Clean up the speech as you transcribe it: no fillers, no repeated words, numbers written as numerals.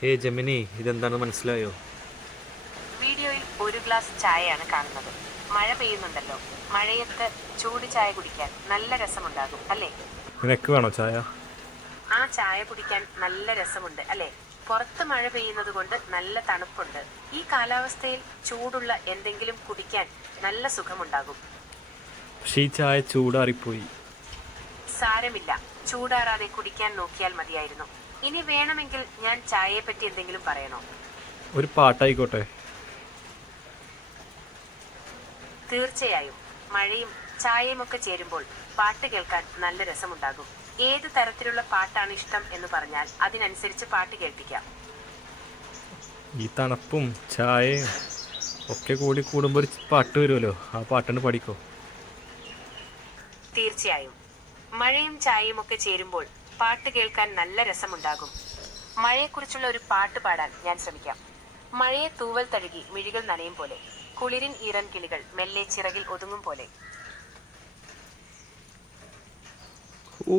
ഹേ Gemini, ഇതെന്താണെന്ന് മനസ്സിലായോ? വീഡിയോയിൽ ഒരു ഗ്ലാസ് ചായയാണ് കാണുന്നത്. മഴ പെയ്യുന്നുണ്ടല്ലോ. മഴയത്ത് ചൂട് ചായ കുടിക്കാൻ നല്ല രസമുണ്ടാകും അല്ലേ? നിനക്ക് വേണോ ചായ? ആ ചായ കുടിക്കാൻ നല്ല രസമുണ്ട് അല്ലേ? പുറത്ത് മഴ പെയ്യുന്നത് കൊണ്ട് നല്ല തണുപ്പുണ്ട്. ഈ കാലാവസ്ഥയിൽ ചൂടുള്ള എന്തെങ്കിലും കുടിക്കാൻ നല്ല സുഖമുണ്ടാകും. പക്ഷേ ഈ ചായ ചൂടാറിപ്പോയി. സാരമില്ല, ചൂടാറാതെ കുടിക്കാൻ നോക്കിയാൽ മതിയായിരുന്നു. ഇനി വേണമെങ്കിൽ ഞാൻ ചായയെ പറ്റി എന്തെങ്കിലും പറയണോ? ഒരു പാട്ടായിക്കോട്ടെ. തീർച്ചയായും. മഴയും ചായയും ഒക്കെ ചേരുമ്പോൾ പാട്ട് കേൾക്കാൻ നല്ല രസമുണ്ടാകും. ഏത് തരത്തിലുള്ള പാട്ടാണ് ഇഷ്ടം എന്ന് പറഞ്ഞാൽ അതിനനുസരിച്ച് പാട്ട് കേൾപ്പിക്കാം. ഈ തണുപ്പും ചായയും ഒക്കെ കൂടി കൂടുമ്പോൾ ഒരു പാട്ട് വരുമല്ലോ, ആ പാട്ടാണ് പഠിക്കോ. തീർച്ചയായും. മഴയും ചായയും ഒക്കെ ചേരുമ്പോൾ പാട്ട് കേൾക്കാൻ നല്ല രസമുണ്ടാകും. മഴയെക്കുറിച്ചുള്ള ഒരു പാട്ട് പാടാൻ ഞാൻ ശ്രമിക്കാം. മഴയെ തൂവൽ തഴുകി മിഴികൾ നനയും പോലെ, കുളിരിൻ ഈറൻ കിളികൾ മെല്ലെ ചിറകിൽ ഒതുങ്ങും പോലെ. ഓ